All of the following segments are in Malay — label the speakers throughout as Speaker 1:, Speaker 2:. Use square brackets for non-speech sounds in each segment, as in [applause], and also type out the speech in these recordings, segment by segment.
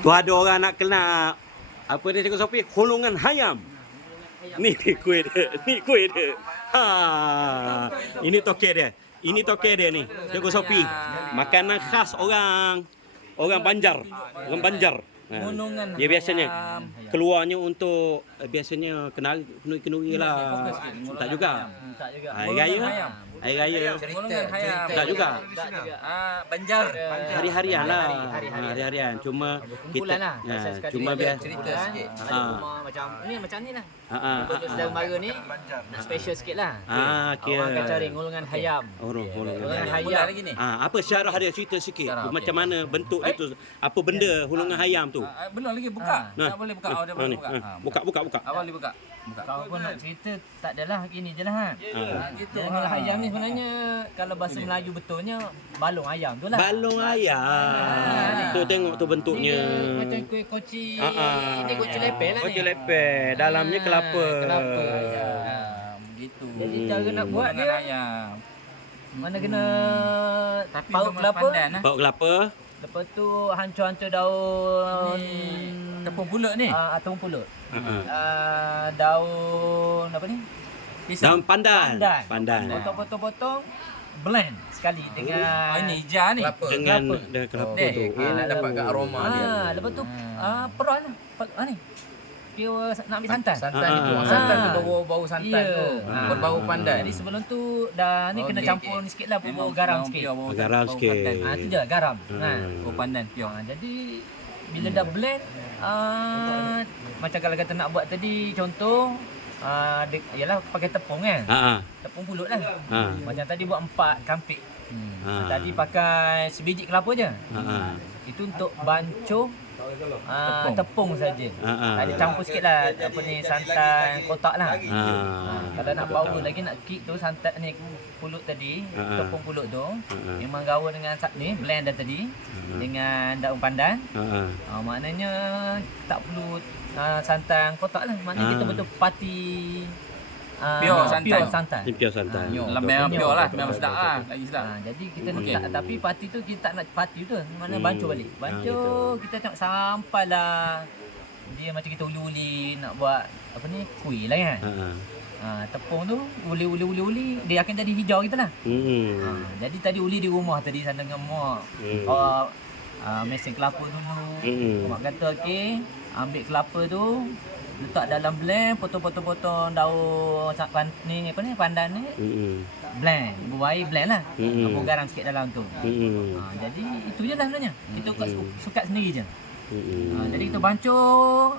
Speaker 1: Tu ada orang nak kena apa dia cakap Sofi? Hulungan hayam. Ni kuih dia. Ni kuih dia. Ha. Ini tokek dia. Ini tokek dia ni. Cakap Sofi. Makanan khas orang orang Banjar. Orang Banjar. Ha. Dia biasanya keluarnya untuk eh, biasanya kena kenuri-kenuri lah. Tak juga.
Speaker 2: Tak juga.
Speaker 1: Hari raya.
Speaker 3: Hayam.
Speaker 1: Hari raya.
Speaker 3: Hulungan hayam.
Speaker 1: Tak juga.
Speaker 2: Tak juga.
Speaker 3: Ah, Banjar.
Speaker 1: Hari-harian lah. Ha, Hari-harian. Cuma
Speaker 2: Kumpulan lah.
Speaker 1: ya, cuma biasa.
Speaker 3: cerita sikit.
Speaker 2: Ada
Speaker 1: Ha.
Speaker 2: rumah macam ni macam ni lah.
Speaker 1: Ha ha.
Speaker 2: Untuk saudara mara ni nak special sikit lah.
Speaker 1: Ah, kira.
Speaker 2: Orang akan cari ngulungan hayam.
Speaker 1: Hulungan.
Speaker 3: Ada
Speaker 2: hayam.
Speaker 3: bulan lagi ni.
Speaker 1: Ah, apa syarah dia cerita sikit. Macam mana bentuk dia tu? Apa benda hulungan hayam tu?
Speaker 3: Ah, belum lagi buka.
Speaker 1: Nah.
Speaker 3: Tak boleh buka. Oh, dia
Speaker 1: Ah,
Speaker 3: boleh buka.
Speaker 1: Ah,
Speaker 3: Ah,
Speaker 1: Buka buka buka.
Speaker 3: Awal boleh buka.
Speaker 2: Kau pun nak cerita tak adalah gini je lah. Ha.
Speaker 1: Ah.
Speaker 3: gitu.
Speaker 2: Ngulungan hayam ni sebenarnya kalau bahasa Melayu betulnya balung ayam tu lah.
Speaker 1: Balong ayam. Tu tengok tu bentuknya.
Speaker 2: Ni macam kuih koci.
Speaker 1: Ah, ah.
Speaker 2: Ini koci lepeh lah ni.
Speaker 1: Koci lepeh. Dalamnya
Speaker 2: Ah,
Speaker 1: kelapa.
Speaker 2: kelapa.
Speaker 3: Ah, Gitu.
Speaker 2: Jadi cara nak buat dia
Speaker 3: hayam.
Speaker 2: mana kena
Speaker 3: Tapi
Speaker 2: paut
Speaker 3: memang
Speaker 2: kelapa.
Speaker 3: pandan lah.
Speaker 1: Bawa kelapa.
Speaker 2: Lepas tu hancur-hancur daun
Speaker 3: tepung pulut ni.
Speaker 2: Ah, ataupun pulut.
Speaker 1: Ha ah.
Speaker 2: Ah, daun apa ni?
Speaker 1: Daun pandan.
Speaker 2: Pandan.
Speaker 1: Pandan.
Speaker 2: Potong-potong-potong blend sekali dengan
Speaker 3: Oh, ini hijau ni.
Speaker 1: Dengan
Speaker 2: Kelapa.
Speaker 1: dengan kelapa
Speaker 3: Dek,
Speaker 1: tu.
Speaker 3: okay, nak dapatkan aroma dia.
Speaker 2: Ah, lepas tu ah perah lah. Pa- Ah ni. Kira nak ambil santan.
Speaker 3: Santan
Speaker 1: Ah,
Speaker 3: itu.
Speaker 1: ah.
Speaker 3: Santan tu bau bau santan
Speaker 2: Ya.
Speaker 3: tu.
Speaker 2: Ah.
Speaker 3: Berbau pandan.
Speaker 2: Jadi sebelum tu dah ni kena
Speaker 3: Okey,
Speaker 2: campur
Speaker 3: okey.
Speaker 2: ni sikit lah bubur garam sikit.
Speaker 3: bau-
Speaker 1: Garam
Speaker 3: bau
Speaker 1: sikit.
Speaker 3: pandan.
Speaker 2: Ah tu je garam. Ha.
Speaker 3: Bau pandan.
Speaker 2: Ah, jadi bila dah blend ah macam kalau kata nak buat tadi contoh ah de, yalah pakai tepung kan.
Speaker 1: Ha ah.
Speaker 2: Tepung pulut lah.
Speaker 1: Ha.
Speaker 2: Macam tadi buat empat kampik.
Speaker 3: Hmm.
Speaker 1: Ha.
Speaker 2: Tadi pakai sebiji kelapa je.
Speaker 1: Ha ah.
Speaker 2: Itu untuk bancuh ah,
Speaker 3: Tepung.
Speaker 2: tepung saja.
Speaker 1: Ha ah.
Speaker 2: Tadi campur sikit lah apa ni santan kotak lah.
Speaker 1: Ha.
Speaker 2: Ah, kalau nak power lagi nak kick tu santan ni pulut tadi,
Speaker 1: Ha, ha.
Speaker 2: tepung pulut tu
Speaker 1: Ha, ha.
Speaker 2: memang gawa dengan sa- ni blend dah tadi dengan daun pandan.
Speaker 1: Ha ah.
Speaker 2: Ah, maknanya tak perlu ah, santan kotak lah. Maknanya
Speaker 1: Ah.
Speaker 2: kita betul pati ah,
Speaker 3: Pure santan.
Speaker 2: Pure santan.
Speaker 1: Ini pure santan.
Speaker 2: Ah,
Speaker 3: Lah memang pure lah. Memang sedap lah. Lagi sedap.
Speaker 2: Ha, jadi kita
Speaker 1: Okey.
Speaker 2: tak tapi parti tu kita tak nak parti tu mana
Speaker 1: Hmm.
Speaker 2: bancuh balik. Bancuh
Speaker 1: betul.
Speaker 2: kita tengok sampailah dia macam kita uli-uli nak buat apa ni kuih lah kan.
Speaker 1: Ha ah.
Speaker 2: Ha, tepung tu uli-uli-uli-uli dia akan jadi hijau kita lah.
Speaker 1: Hmm.
Speaker 2: Ha, jadi tadi uli di rumah tadi sana dengan mak.
Speaker 1: Hmm.
Speaker 2: Oh, uh, mesin kelapa dulu.
Speaker 1: Hmm.
Speaker 2: Mak kata okey, ambil kelapa tu letak dalam blend, potong-potong-potong daun pan, ni apa ni pandan ni
Speaker 1: Hmm.
Speaker 2: blend, buat air blend lah.
Speaker 1: Hmm.
Speaker 2: Apa garam sikit dalam tu.
Speaker 1: Hmm.
Speaker 2: Ha, jadi itu je lah sebenarnya. Kita suka, suka sendiri je.
Speaker 1: Hmm.
Speaker 2: Ha, jadi kita bancuh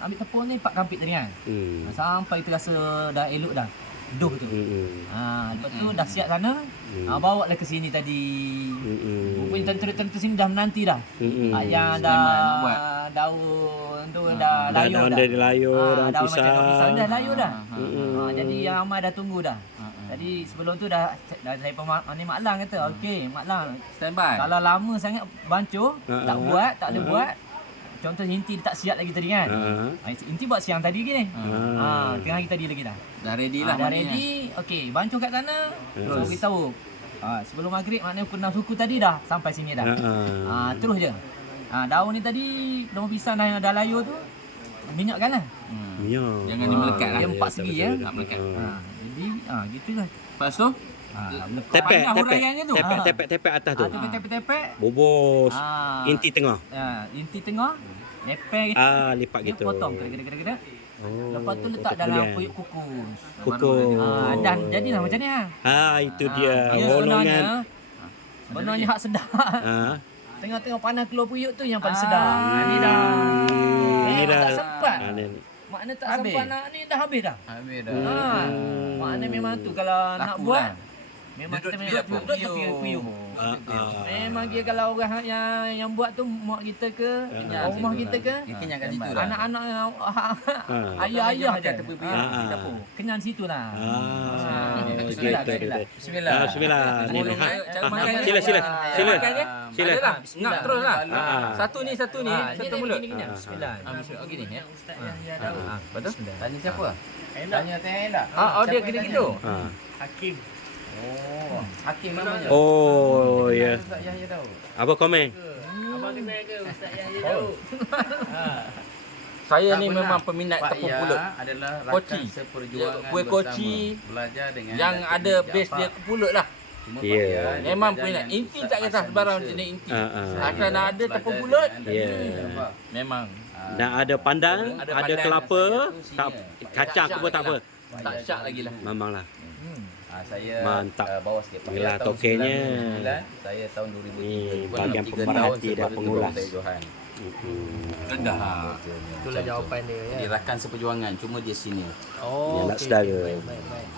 Speaker 2: ambil tepung ni 4 kampit tadi kan.
Speaker 1: Hmm.
Speaker 2: Sampai kita rasa dah elok dah. Duh tu.
Speaker 1: Hmm.
Speaker 2: Ha, lepas tu dah siap sana. Ha, bawa lah ke sini tadi.
Speaker 1: Hmm.
Speaker 2: Rupanya tentu-tentu sini dah menanti dah.
Speaker 1: Hmm.
Speaker 2: Ha, yang dah
Speaker 3: buat.
Speaker 2: daun tu dah
Speaker 1: Dah
Speaker 2: layur
Speaker 1: daun
Speaker 2: dah.
Speaker 1: layur,
Speaker 2: Ha,
Speaker 1: daun
Speaker 2: daun macam daun pisang
Speaker 1: pisang.
Speaker 2: dah layur dah.
Speaker 1: Hmm.
Speaker 2: Ha, jadi yang ramai dah tunggu dah.
Speaker 3: Ha, ha.
Speaker 2: Jadi sebelum tu dah dah telefon mak ni Mak Lang kata, "Okey, Mak Lang,
Speaker 3: Standby.
Speaker 2: kalau lama sangat bancuh,
Speaker 1: Ha,
Speaker 2: tak
Speaker 1: ha.
Speaker 2: buat, tak ada
Speaker 1: Ha.
Speaker 2: buat. Contoh inti dia tak siap lagi tadi kan.
Speaker 1: Ha.
Speaker 2: Ha, inti buat siang tadi lagi ni.
Speaker 1: Ha.
Speaker 2: Ha, tengah hari tadi lagi dah.
Speaker 3: Dah ready
Speaker 2: Ha,
Speaker 3: lah
Speaker 2: dah
Speaker 3: maknanya.
Speaker 2: ready. Okey, bancuh kat sana.
Speaker 1: Ha.
Speaker 2: Terus beritahu. Ha, sebelum maghrib maknanya pukul 6 suku tadi dah sampai sini dah.
Speaker 1: Ha.
Speaker 2: Ha, terus je. Ha, daun ni tadi daun pisang dah yang dah layur tu minyakkan lah.
Speaker 3: Hmm.
Speaker 1: Ya.
Speaker 3: Jangan dia melekat lah.
Speaker 2: Dia empat segi ya.
Speaker 3: Tak melekat.
Speaker 2: Ha, jadi ha, gitulah.
Speaker 3: Lepas tu,
Speaker 2: Ha,
Speaker 1: Tepek, tepek. Tepek,
Speaker 2: Ha.
Speaker 1: tepek, tepek atas tu.
Speaker 2: ha, tepek-tepek-tepek.
Speaker 1: Bubus.
Speaker 2: Ha,
Speaker 1: Inti tengah.
Speaker 2: Ha, inti tengah. Lepek gitu.
Speaker 1: Ah, lipat gitu.
Speaker 2: potong kena-kena-kena.
Speaker 1: Oh,
Speaker 2: Lepas tu letak dalam kuyuk kukus.
Speaker 1: Kukus.
Speaker 2: Ah, dan jadilah macam ni ha.
Speaker 1: Ah, itu
Speaker 2: Ah,
Speaker 1: dia.
Speaker 2: dia sebenarnya
Speaker 1: Golongan.
Speaker 2: sebenarnya hak sedap.
Speaker 1: Ah.
Speaker 2: Tengah-tengah panas keluar puyuk tu yang paling sedap.
Speaker 3: Ah,
Speaker 2: ni dah.
Speaker 1: Ini
Speaker 2: Eh,
Speaker 1: dah.
Speaker 2: tak sempat.
Speaker 1: Ah, ni.
Speaker 2: Makna tak
Speaker 3: Habis.
Speaker 2: sempat nak ni dah habis dah.
Speaker 3: habis dah.
Speaker 2: Ha. Makna memang tu kalau nak
Speaker 3: Laku
Speaker 2: buat
Speaker 3: lah.
Speaker 2: memang
Speaker 3: Duduk tepi
Speaker 2: duduk tepi puyuk.
Speaker 1: Ah, ah.
Speaker 2: Memang dia kalau orang yang yang buat tu mak kita ke,
Speaker 3: Kenyang
Speaker 2: rumah
Speaker 3: situ
Speaker 2: kita
Speaker 3: lah.
Speaker 2: ke,
Speaker 3: Dia kenyang kat situ dah.
Speaker 2: anak-anak yang
Speaker 1: Ah.
Speaker 2: ayah-ayah je.
Speaker 3: tepi puyuh
Speaker 1: Ah,
Speaker 3: di dapur.
Speaker 2: Kenyang situ lah.
Speaker 1: Ah,
Speaker 2: Ah,
Speaker 1: gitu,
Speaker 2: bismillah,
Speaker 1: gitu,
Speaker 2: bismillah.
Speaker 1: Ah. Ni, ni. Ha. Ah,
Speaker 3: dia.
Speaker 1: Sila, sila.
Speaker 3: Ah,
Speaker 1: Sila.
Speaker 3: makan dia.
Speaker 1: Sila.
Speaker 3: Lah. Ngap terus lah.
Speaker 1: Ah.
Speaker 3: Satu ni, satu ni. Satu
Speaker 2: ni,
Speaker 3: mulut.
Speaker 2: Gini, gini,
Speaker 1: Ah.
Speaker 2: Bismillah.
Speaker 3: Ah, bismillah. Oh, gini ya.
Speaker 2: Ustaz yang
Speaker 3: Lepas tu?
Speaker 4: Tanya siapa? Tanya tanya.
Speaker 3: Ah, oh dia kena gitu.
Speaker 1: Ah.
Speaker 4: Oh, Hakim namanya.
Speaker 1: Oh, ya.
Speaker 4: Ustaz Yahya tahu.
Speaker 1: Apa komen? [laughs]
Speaker 3: Saya
Speaker 4: Tak
Speaker 3: ni
Speaker 4: pernah.
Speaker 3: memang peminat
Speaker 4: Pak
Speaker 3: tepung
Speaker 4: Ya
Speaker 3: pulut.
Speaker 4: adalah
Speaker 3: Koci.
Speaker 4: rakan seperjuangan
Speaker 3: Kuih
Speaker 4: bersama.
Speaker 3: koci
Speaker 4: Belajar dengan
Speaker 3: Yang ada base dia pulut lah.
Speaker 4: Cuma
Speaker 1: Ya.
Speaker 4: Ya, dia
Speaker 3: Memang peminat. Inti tak kisah sebarang jenis inti.
Speaker 4: Saya
Speaker 3: Akan ada tepung pulut.
Speaker 4: Datuk
Speaker 1: Ya.
Speaker 3: Memang.
Speaker 4: Ah,
Speaker 1: Dan ada pandan,
Speaker 3: Ada
Speaker 1: ada kelapa, tak, kacang ke pun tak apa.
Speaker 3: Tak syak lagi lah.
Speaker 1: Memanglah.
Speaker 4: Ah, saya
Speaker 1: Mantap.
Speaker 4: ah, bawa sikit. Pak
Speaker 1: Inilah
Speaker 4: Ya tahun
Speaker 1: tokenya.
Speaker 4: 99, saya tahun 2003.
Speaker 1: Ni
Speaker 4: Pun
Speaker 1: bahagian pemerhati dan pengulas.
Speaker 4: saya Johan.
Speaker 1: Mm-mm.
Speaker 3: Rendah.
Speaker 5: Itulah jawapan dia ya.
Speaker 4: Dia rakan seperjuangan, cuma dia sini.
Speaker 5: Oh,
Speaker 1: Yalah,
Speaker 5: okey,
Speaker 1: saudara.
Speaker 5: okey, baik, baik, baik.